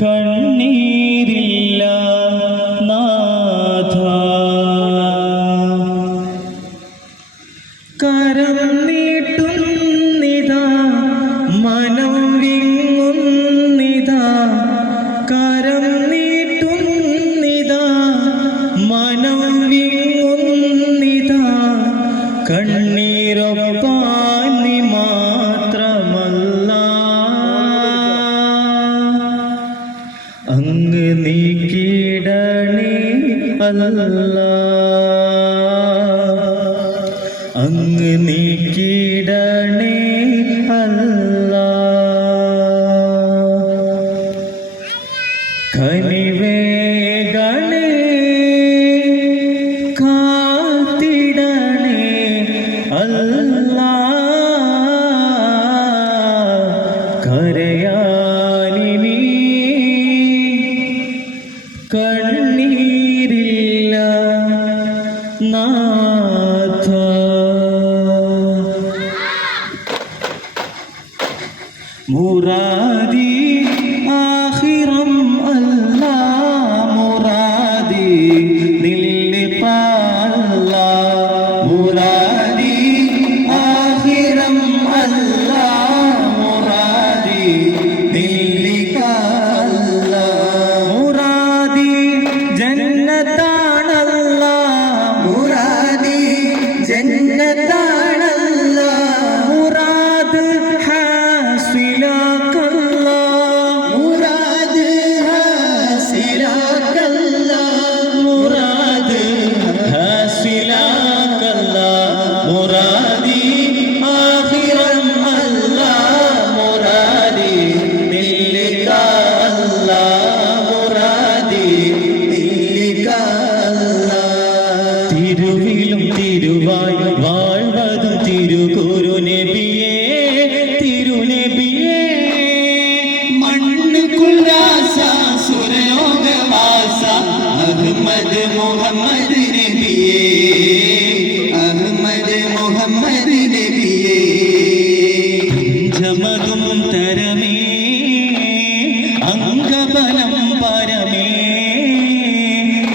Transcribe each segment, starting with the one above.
കണ്ണീരില്ല നാഥ, കരം നീട്ടുന്നിതാ മനം വിങ്ങുന്നിതാ, കരം നീട്ടുന്നിതാ മനം വിങ്ങുന്നിതാ, കണ്ണീരൊപ്പാൻ നീ മാത്രമല്ല, അങ്ങ് നീക്കിടണേ അല്ലാ, അങ്ങ് നീക്കിടണേ അല്ലാ, കനിവേഗണേ കാത്തിടണേ അല്ലാ, കരയാനിനി കണ്ണീരില്ല നാഥ. മുറാദി ആഖിറം അല്ലാ, മുറാദി നിൽപ്പാല്ല, മുറാദി ആഖിറം അല്ലാ, മുറാദി നിൽക്കാല്ല, മുറാദി ജന്നത്താണല്ല, മുറാദി ജന്നത്താണല്ല, മുറാദ് ഹാസിലാക്കല്ല, മുറാദ് ഹാസിലാക്കല്ല, മുറാദ് ഹാസിലാക്കല്ല, മുറാദി ആഖിറം അല്ല, മുറാദി നിൽക്കാല്ല, മുറാദി നിൽക്കാല്ല. തിരുവിലും തിരുവായി വാഴ്വതും തിരുകുരു നബിയേ, തിരുനബിയേ, മണ്ണുകുൽരാസ സുരയോഗവാസ അഹ്മദ് മുഹമ്മദ് നബിയേ, അഹ്മദ് മുഹമ്മദ് നബിയേ, ജമതും തരമേ അംഗബലം പരമേ,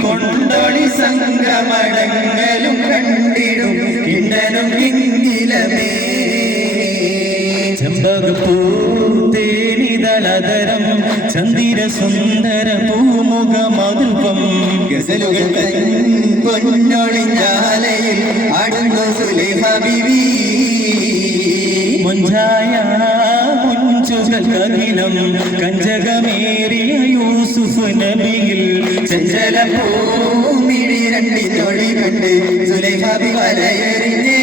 കൊണ്ടൊളി സംഗമടങ്ങലും കണ്ടിടും കിണ്ണനും കിങ്കിലമേ, ചെമ്പകപ്പൂ തേനിതളതരം ചന്ദിര സുന്ദര പൂമുഖ മധുപം, ഗസലുകൾ പൊന്നൊളിഞ്ഞാലയിൽ അടുന്നു സുലൈഹ ബിവി, മുഞ്ചായ മുഞ്ചുകൽക്കകിലം കഞ്ചകമേറിയ യൂസുഫ് നബിയിൽ, ചഞ്ചല പൂമിഴി രണ്ടിനൊളി കണ്ട് സുലൈഹ ബി വലയെറിഞ്ഞേ,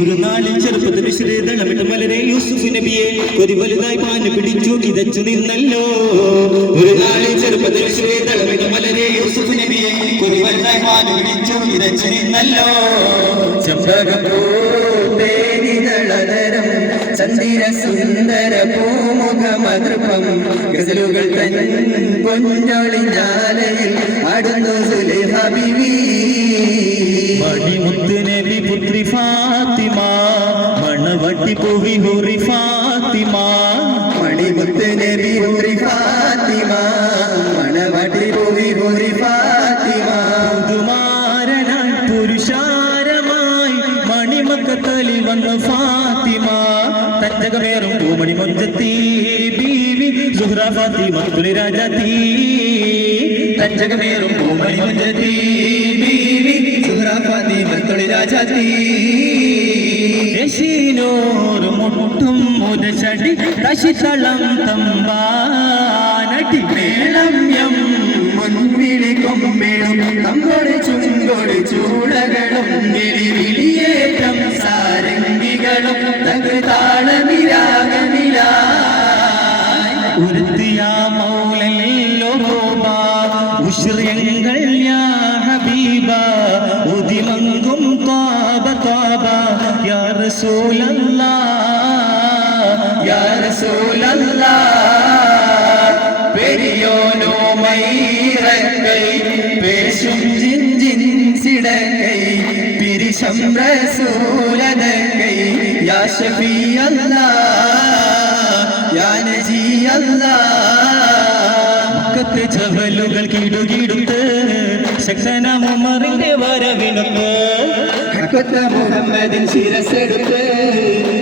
ഒരു നാളിൽ ചെറുപ്പത്തിൽ വിശ്രേതളമിട്ട് മലരെ യൂസുഫ് നബിയെ കൊതി വലുതായി പാന് പിടിച്ചു കിതച്ചു നിന്നല്ലോ, ഒരു നാളിൽ ചെറുപ്പത്തിൽ വിശ്രേതളമിട്ട് മലരെ യൂസുഫ് നബിയെ കൊതി വലുതായി പാന് പിടിച്ചു കിതച്ചു നിന്നല്ലോ, ചെമ്പകപ്പൂ തേനിതളതരം ചന്ദിര സുന്ദര പൂമുഖ മധുപം, ഗസലുകൾ തൻ പൊന്നൊളിഞ്ഞാലയിൽ അടുന്നു സുലൈഹ ബിവി, മണിമുത്ത് നബി പുത്രി ഫാത്തിമ, മണവട്ടി പൂവി ഹുറി ഫാത്തിമ, മണിമുത്ത് നബി ഹുറി ഫാത്തിമ, മണവട്ടി പൂവി ഹുറി ഫാത്തിമ, പുതുമാരനായി പുരുഷാരമായി മണിമക്കത്തലിൽ വന്നു ഫാത്തിമ, തഞ്ചകമേറും പൂമണി മൊഞ്ചത്തി ബീവി സുഹ്റ ഫാത്തിമ തുലിരാജത്തി, തഞ്ചകമേറും പൂമണി മൊഞ്ചത്തി ബീവി സുഹ്റ ഫാത്തിമ തുലിരാജത്തി, യശീനോർ മുട്ടും മുദശടി തശിതളം തമ്പാനടി, മേളം യം മുൻവിളി കൊമ്പിടും തമ്പൊടി ചുങ്കൊടി ചൂടകളും വിളിവിളിയേറ്റം സാരംഗികളും തകതാളമിരാഗമിലായി, ഉരുത്തിയാ മൗലല്ലോ ഉശ്രിയങ്ങൾ യാ ഹബീബ, റസൂലല്ലാഹ് യാ റസൂലല്ലാഹ് പെരിയോനോ മൈറക്കൈ പേശും ജിൻസിടക്കൈ പിരിശം റസൂലനക്കൈ യാ ഷഫീഅല്ലാഹ് യാ നജിയല്ലാഹ് മക്കത്തെ ജബലുകൾ കിടുകിടുത്ത് ശക്തനാം ഉമറിന്റെ വരവിനൊത്ത് ഹക്കത്ത മുഹമ്മദിൻ ശിരസെടുത്ത്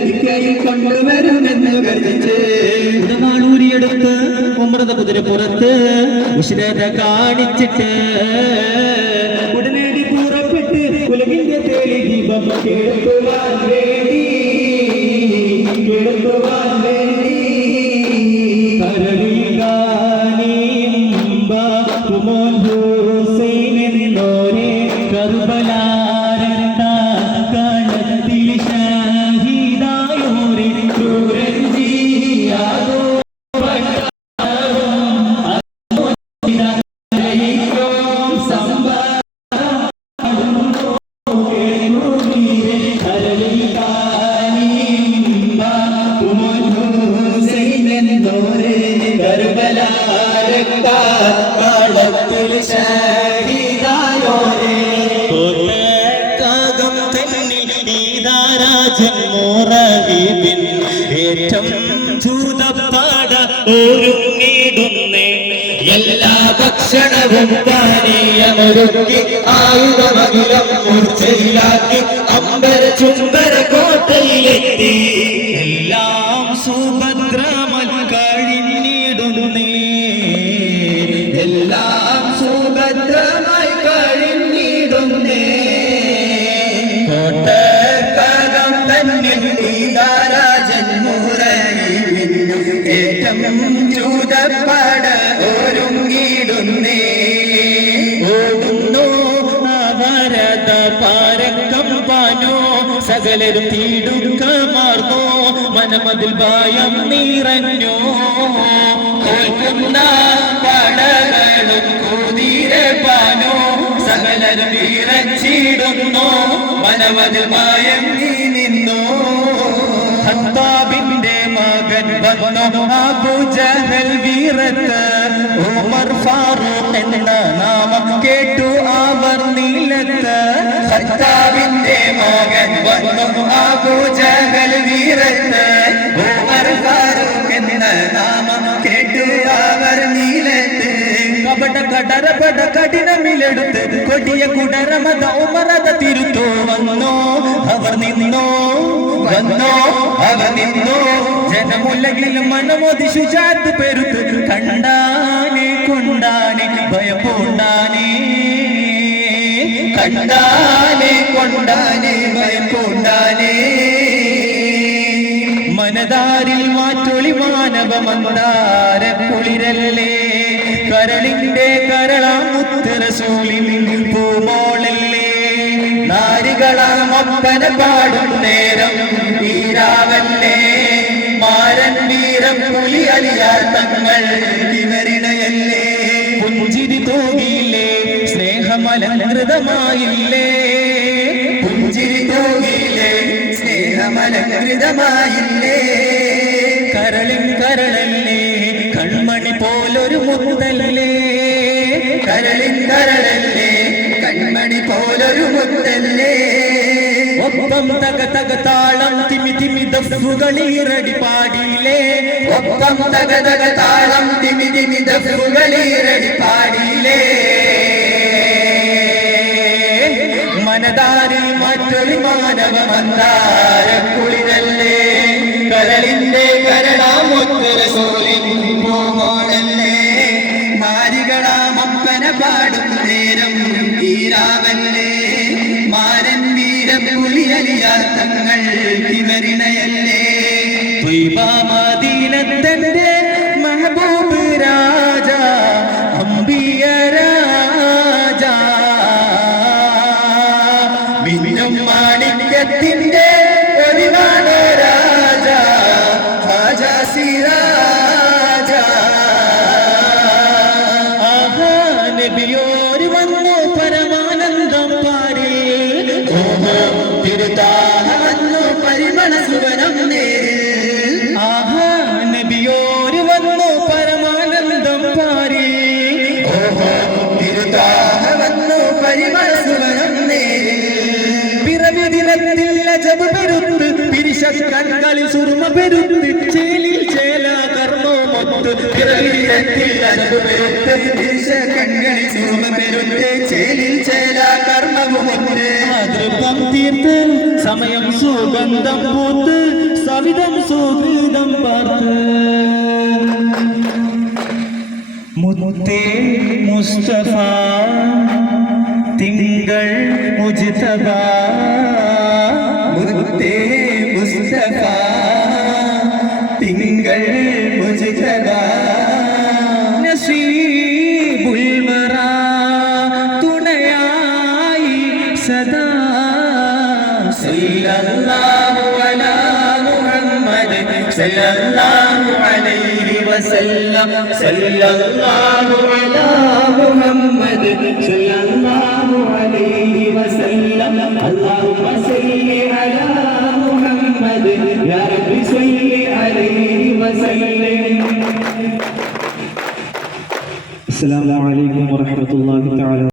ഇക്കയിൽ കൊണ്ടുവരുമെന്ന് ഗർജിച്ച് ഉടനാളൂരിയെടുത്ത് ഉമ്രത കുതിരപ്പുറത്ത് ഉശ്രത കാണിച്ചിട്ട് ഉടനടി പുറപ്പെട്ട് ഉലകിന്റെ തേടി ദീപം കേൾക്കുവാൻ വേണ്ടി എല്ലാ ഭക്ഷണവും പാനീയമൊരുക്കി ആയുധമകിലം മൂർച്ചയിലാക്കി അമ്പര ചുംബര കോട്ടയിലെത്തി എല്ലാം സുഭദ്രമൽ കഴിഞ്ഞിടുന്നേ എല്ലാം സുഭദ്രമായി കഴിഞ്ഞിടുന്നേ കോട്ടക്കകം തന്നിൽ രാജൻ മുറയിലും ഏറ്റം ചൂതപ്പട ഒരുങ്ങിടുന്നേ ഓടുന്നു അവരത പാരക്കം പാനോ സകലരും തീടുക്കമാർന്നോ മനമതിൽ ഭയം നിറഞ്ഞോ കേൾക്കുന്ന പടകളും കുതിരപ്പാനോ സകലരും വിറച്ചിടുന്നു മനമതിൽ ഭയം നിന്നോ ഹത്താബിന്റെ മകൻ വന്നു അബൂജഹൽ വീറത്ത് ഉമർ ഫാറൂഖ് എന്ന നാമം കേട്ടു അവർ നീലത്ത് ഹത്താബിന്റെ മകൻ വന്നു അബൂജഹൽ വീറത്ത് ഉമർ ഫാറൂഖ് എന്ന നാമം കേട്ടു അവർ നീലത്ത് കപട കടരപട കഠിനമിലെടുത്ത് കൊടിയ കുടരമത ഉമരത തിരുത്തോ വന്നോ അവർ നിന്നോ വന്നോ അവർ നിന്നോ ജനമുലകിലും മനമോദി ശുചാത്ത് പെരുത്ത് കണ്ടാനെ കൊണ്ടാനെ ഭയപ്പൂണ്ടാനെ കണ്ടാനെ കൊണ്ടാനെ ഭയപ്പൂണ്ടാനെ മനതാരിൽ മാറ്റൊളി മാനവ മന്ദാര കുളിരല്ലേ കരളിന്റെ കരളാമുത്ത് റസൂലിൻ പൂമോളല്ലേ നാരികളാം ഒപ്പന പാടും നേരം ഈരാവല്ലേ മാരൻ വീരം പുലി അലിയാർ തങ്ങൾ ഇവരിണയല്ലേ പുഞ്ചിരി തോകിയില്ലേ സ്നേഹമലങ്കൃതമായില്ലേ പുഞ്ചിരി തോകിയില്ലേ സ്നേഹമലങ്കൃതമായില്ലേ കരളിൻ കരളല്ലേ കൺമണി പോലൊരു മുത്തല്ലേ കരളിൻ കരളല്ലേ കൺമണി പോലൊരു മുത്തല്ലേ ഒപ്പം തക തക താളം തിമി തിമി ദഫുകളീറടി പാടിയില്ലേ ഒപ്പം തക തക താളം തിമി തിമി ദഫുകളീറടി പാടിയില്ലേ മനതാരിൽ മറ്റൊരു മാനവ മന്ദാര കുളിരല്ലേ കരളിന്റെ കരളാമൊത്ത് റസൂലിൻ പൂമോളല്ലേ മാരികളാമപ്പന പാടും നേരം ഈരാവല്ലേ മാരൻ വീരം പുലിയലിയാർ തങ്ങൾ ഇവരിണയല്ലേ മദീനത്തന്റെ മെഹബൂബ് രാജ അംബിയ രാജ മിന്നും മാണിക്യത്തിന്റെ ഒളിവാണ് രാജ ഹാജ സിറാജ ആഹാ നബിയോര് വന്നു പരമാനന്ദം പാരി തിരുതാഹ വന്നു പരിമള സുവനം നേരിൽ ആഹാ നബിയോര് വന്നു പരമാനന്ദം പാരി ഓഹോ തിരുതാഹ വന്നു പരിമള സുവനം നേരിൽ പിറവി ദിനത്തിൽ അജബ് പെരുത്ത് പിരിശ കണ്ണുകളിൽ സുറുമ പെരുത്ത് ചേലിൽ ചേല കർമ്മമൊത്ത് പിറവിയിടത്തിൽ അജബ് പെരുത്ത് തിരിശ കണ്ണുകളിൽ സുറുമ പെരുത്ത് ചേലിൽ ചേല കർമ്മവുമൊത്ത് മാതൃത്വം തീർത്ത് സമയം സുഗന്ധം പൂത്ത് സവിധം സുഹൃതം പാർത്ത് മുത്തേ മുസ്തഫ തിങ്കൾ മുജ്തബ മുത്തേ മുസ്തഫ തിങ്കൾ മുജ്തബ നസീബുൽ വറ തുണയായി സദാ സല്ലല്ലാഹു അലാ മുഹമ്മദ് സല്ലല്ലാഹു അലൈഹി വസല്ലം സല്ലല്ലാഹു അലാ മുഹമ്മദ് സല്ലല്ലാഹു അലൈഹി വസല്ലം അല്ലാഹുമ്മ സല്ലി അലാ മുഹമ്മദ് യാ റബ്ബി സല്ലി അലൈഹി വസല്ലം. അസ്സലാമു അലൈക്കും വറഹ്മത്തുള്ളാഹി